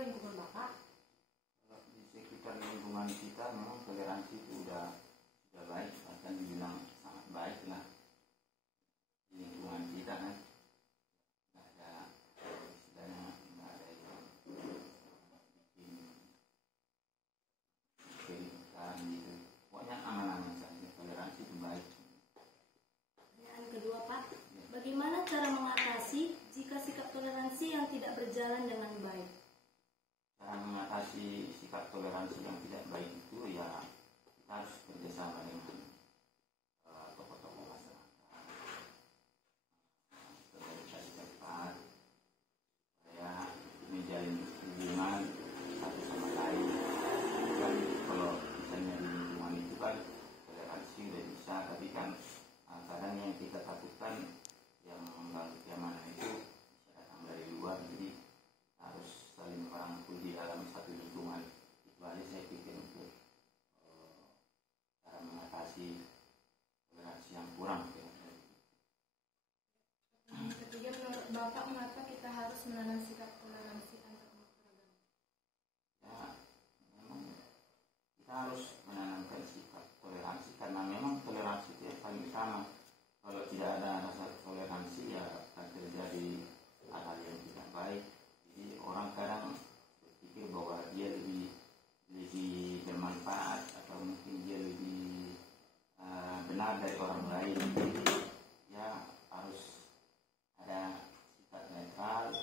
lingkungan Bapak? Di sekitar lingkungan kita memang toleransi itu sudah baik, bahkan dibilang sangat baik lah. Di lingkungan kita kan nggak ada istilahnya, nggak ada yang bikin keributan gitu. Pokoknya aman-aman saja, toleransi itu baik. Pertanyaan kedua Pak, bagaimana cara mengatasi jika sikap toleransi yang tidak berjalan dengan baik? Cara mengatasi sikap toleransi yang tidak baik itu ya kita harus kerjasama dengan tokoh-tokoh masyarakat, sosialisasi cepat, supaya menjalin hubungan satu sama lain. Kan kalau misalnya di lingkungan itu kan toleransi udah bisa, tapi kan kadang yang kita takutkan yang mengganggu keamanan itu bisa datang dari luar, jadi harus saling merangkul di dalam satu lingkungan. Itu aja saya pikir untuk cara mengatasi toleransi yang kurang. Ketiga, menurut Bapak mengapa kita harus menanam sikap toleransi antar umat beragama? Ya, memang kita harus menanamkan sikap toleransi karena memang toleransi itu yang paling utama. Kalau tidak ada rasa toleransi ya akan terjadi hal-hal yang tidak baik. Jadi orang kadang berpikir bahwa dia lebih bermanfaat atau mungkin dia lebih benar dari orang lain. Jadi ya harus ada sikap netral.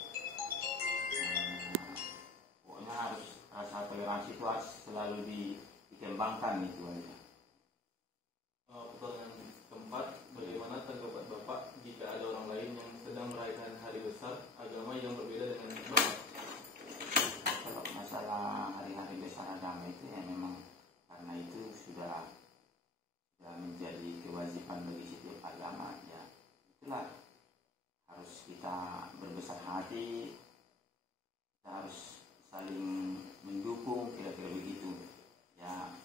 Pokoknya harus rasa toleransi itu harus selalu dikembangkan, itu aja. Pertanyaan keempat, bagaimana tanggapan Bapak jika ada orang lain yang sedang merayakan hari besar agama yang berbeda dengan Bapak? Kalau masalah hari-hari besar agama itu ya memang karena itu sudah menjadi kewajiban bagi setiap agama, ya itulah harus kita berbesar hati, kita harus saling mendukung, kira-kira begitu ya.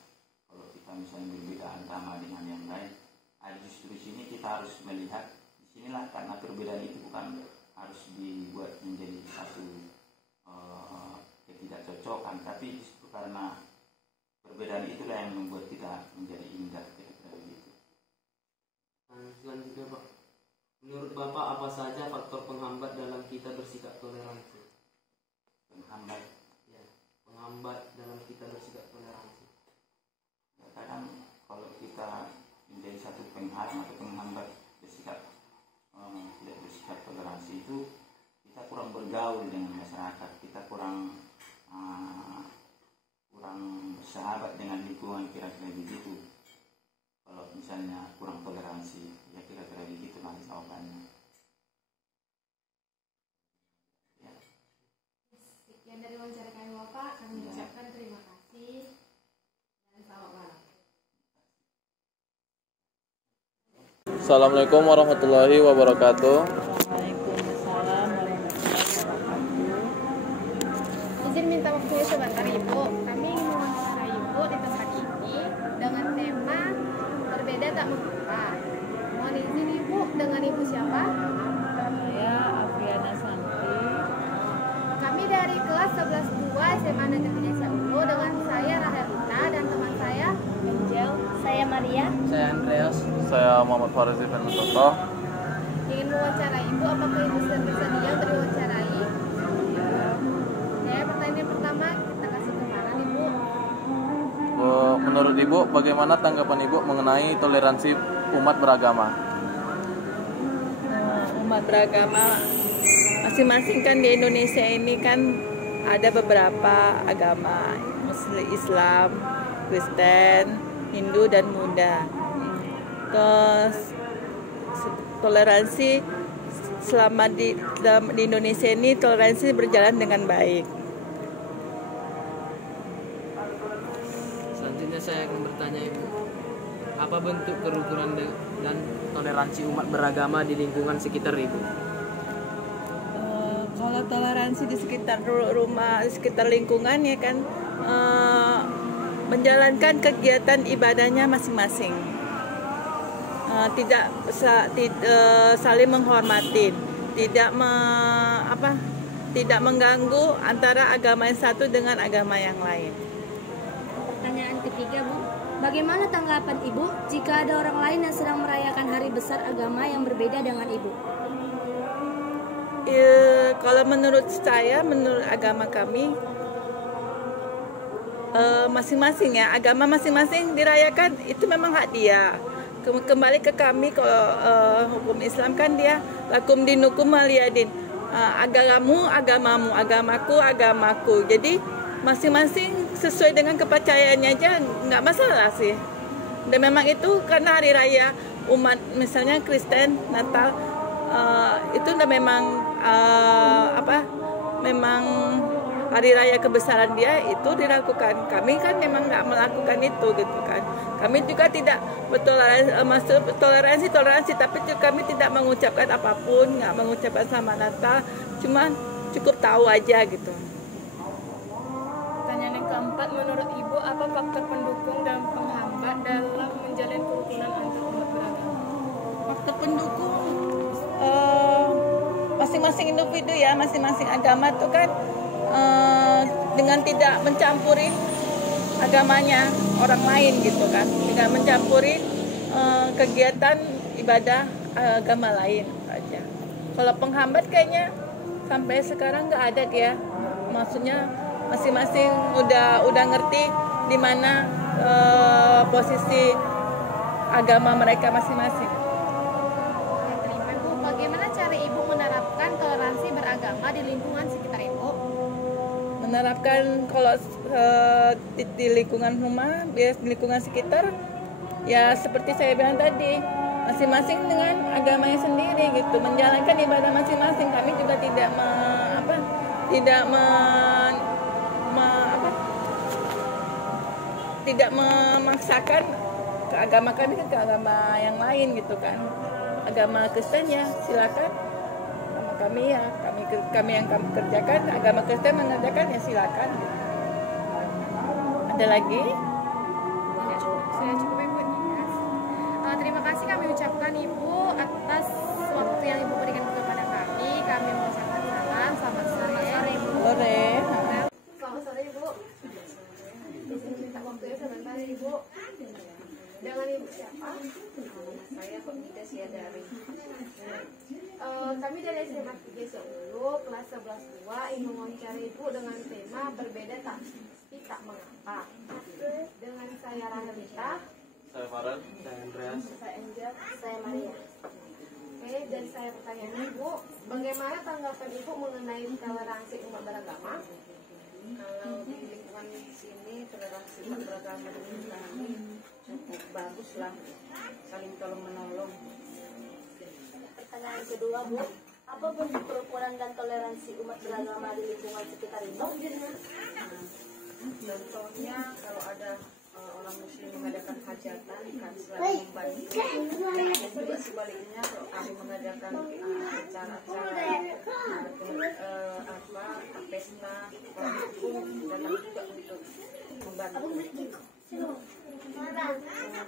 Kalau kita misalnya berbeda agama dengan yang lain, justru di sini kita harus melihat disinilah, karena perbedaan itu bukan harus dibuat menjadi satu ketidakcocokan, tapi justru karena perbedaan itulah yang membuat kita menjadi indah, kira-kira begitu. Selanjutnya Pak, menurut Bapak apa saja faktor penghambat dalam kita bersikap toleransi? Penghambat? Ya, penghambat dalam kita bersikap toleransi. Ya, kadang kalau kita menjadi satu penghalang atau penghambat bersikap tidak bersikap toleransi itu, kita kurang bergaul dengan masyarakat, kita kurang bersahabat dengan lingkungan, kira-kira begitu. Kalau misalnya kurang toleransi, ya kira-kira begitu lah jawabannya. Ya. Sekian dari wawancara kami Bapak, kami ucapkan terima kasih dan selamat malam. Assalamualaikum warahmatullahi wabarakatuh. Waalaikumsalam warahmatullahi wabarakatuh. Izin minta waktunya sebentar Ibu. Kami ingin mewawancarai Ibu di tempat ini dengan tema berbeda tak mengapa. Mohon izin Ibu, dengan Ibu siapa? Saya Afiana Santi. Kami dari kelas 11-2 SMA Negeri Indonesia Ulu dengan saya Rahelita dan teman saya Angel. Saya Maria. Saya Andreas. Saya Muhammad Farizi bin Mustafa. Ingin mewawancarai Ibu, apakah Ibu bersedia untuk diwawancarai? Ya, pertanyaan pertama kita kasih ke mana Ibu? Menurut Ibu, bagaimana tanggapan Ibu mengenai toleransi umat beragama? Umat beragama masing-masing kan di Indonesia ini kan ada beberapa agama, Muslim, Islam, Kristen, Hindu dan Buddha. Terus toleransi selama di Indonesia ini toleransi berjalan dengan baik. Selanjutnya saya akan bertanya Ibu, apa bentuk kerukunan dan toleransi umat beragama di lingkungan sekitar Ibu? Kalau toleransi di sekitar rumah, di sekitar lingkungan ya kan menjalankan kegiatan ibadahnya masing-masing. Tidak saling menghormati, tidak tidak mengganggu antara agama yang satu dengan agama yang lain. Pertanyaan ketiga, Bu. Bagaimana tanggapan Ibu jika ada orang lain yang sedang merayakan hari besar agama yang berbeda dengan Ibu? Kalau menurut saya, menurut agama kami, masing-masing ya, agama masing-masing dirayakan itu memang hak dia. Kembali ke kami, kalau hukum Islam kan dia lakum dinukum waliyadin, agamamu agamamu, agamaku agamaku. Jadi masing-masing sesuai dengan kepercayaannya aja, nggak masalah sih. Dan memang itu karena hari raya umat, misalnya Kristen Natal, itu udah memang memang hari raya kebesaran dia itu dilakukan. Kami kan memang nggak melakukan itu gitu kan. Kami juga tidak toleransi, tapi kami tidak mengucapkan apapun, nggak mengucapkan selamat Natal, cuman cukup tahu aja gitu. Pertanyaan yang keempat, menurut Ibu apa faktor pendukung dan penghambat dalam menjalin kerukunan antar umat beragama? Faktor pendukung, masing-masing individu ya, masing-masing agama tuh kan dengan tidak mencampuri agamanya orang lain gitu kan, tidak mencampuri kegiatan ibadah agama lain aja. Kalau penghambat kayaknya sampai sekarang nggak ada dia, maksudnya masing-masing udah ngerti di mana posisi agama mereka masing-masing. Terima Bu, bagaimana cara Ibu menerapkan toleransi beragama di lingkungan sekitar Ibu? Menerapkan kalau di lingkungan rumah, di lingkungan sekitar, ya seperti saya bilang tadi, masing-masing dengan agamanya sendiri gitu, menjalankan ibadah masing-masing. Kami juga tidak memaksakan ke agama kami ke agama yang lain gitu kan. Agama Kristen ya silakan, agama kami ya kami yang kami kerjakan, agama Kristen mengerjakan ya silakan. Ada lagi? Saya cukup Ibu. Terima kasih kami ucapkan Ibu atas waktu yang Ibu berikan kepada kami. Kami mengucapkan salam, selamat sore Ibu. Selamat sore Ibu. Minta waktunya sebentar Ibu. Dengan Ibu siapa? Saya Komida Siadari. Kami dari SMA 3 kelas 11-2 ingin mewawancara Ibu dengan tema berbeda tapi tak mengapa. Dengan saya Ranelita, Saya Farhan. Saya Andreas. saya Angel, saya Maria. Oke, dan saya pertanyaan Ibu, bagaimana tanggapan Ibu mengenai toleransi umat beragama? Kalau di lingkungan sini toleransi umat beragama kami cukup bagus lah, saling tolong menolong. Pertanyaan kedua, Bu. Apa bentuk kerukunan dan toleransi umat beragama di lingkungan sekitar Ibu? Contohnya kalau ada orang muslim mengadakan hajatan, kami selalu membantu. Dan juga sebaliknya kalau kami mengadakan acara-acara pesta, orang pun datang juga untuk membantu.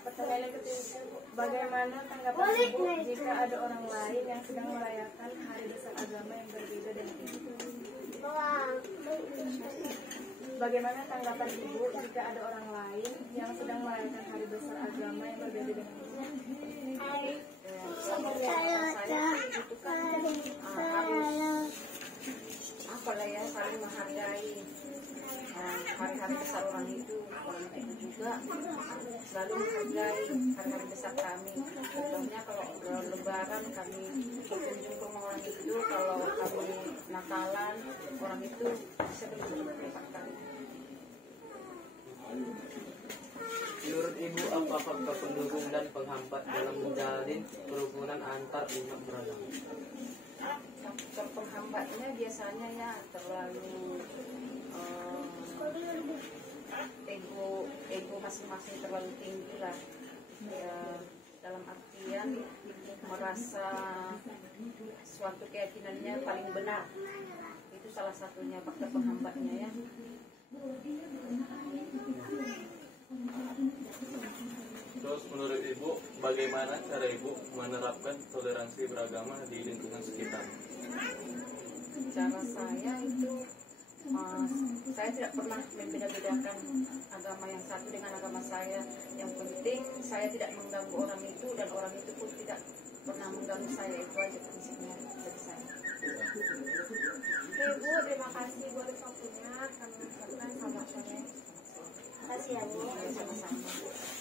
Pertanyaan ketiga, bagaimana tanggapan Ibu jika ada orang lain yang sedang merayakan hari besar agama yang berbeda dengan Ibu? Bagaimana tanggapan Ibu jika ada orang lain yang sedang merayakan hari besar agama yang berbeda dengan Ibu? Saling menghargai hari-hari besar orang itu juga selalu menghargai hari-hari besar kami. Contohnya kalau lebaran kami berkunjung ke orang itu, kalau kami Natalan orang itu bisa berkunjung ke kami. Menurut Ibu apa faktor pendukung dan penghambat dalam menjalin kerukunan antar umat beragama? Faktor penghambatnya biasanya ya terlalu ego masing-masing terlalu tinggi lah ya, dalam artian merasa suatu keyakinannya paling benar, itu salah satunya faktor penghambatnya ya. Terus menurut Ibu, bagaimana cara Ibu menerapkan toleransi beragama di lingkungan sekitar? cara saya itu saya tidak pernah membeda-bedakan agama yang satu dengan agama saya. Yang penting saya tidak mengganggu orang itu dan orang itu pun tidak pernah mengganggu saya. Itu aja prinsipnya dari saya. Oke Bu, terima kasih Bu atas waktunya. Kami ucapkan selamat sore. Makasih ya Bu. Sama-sama.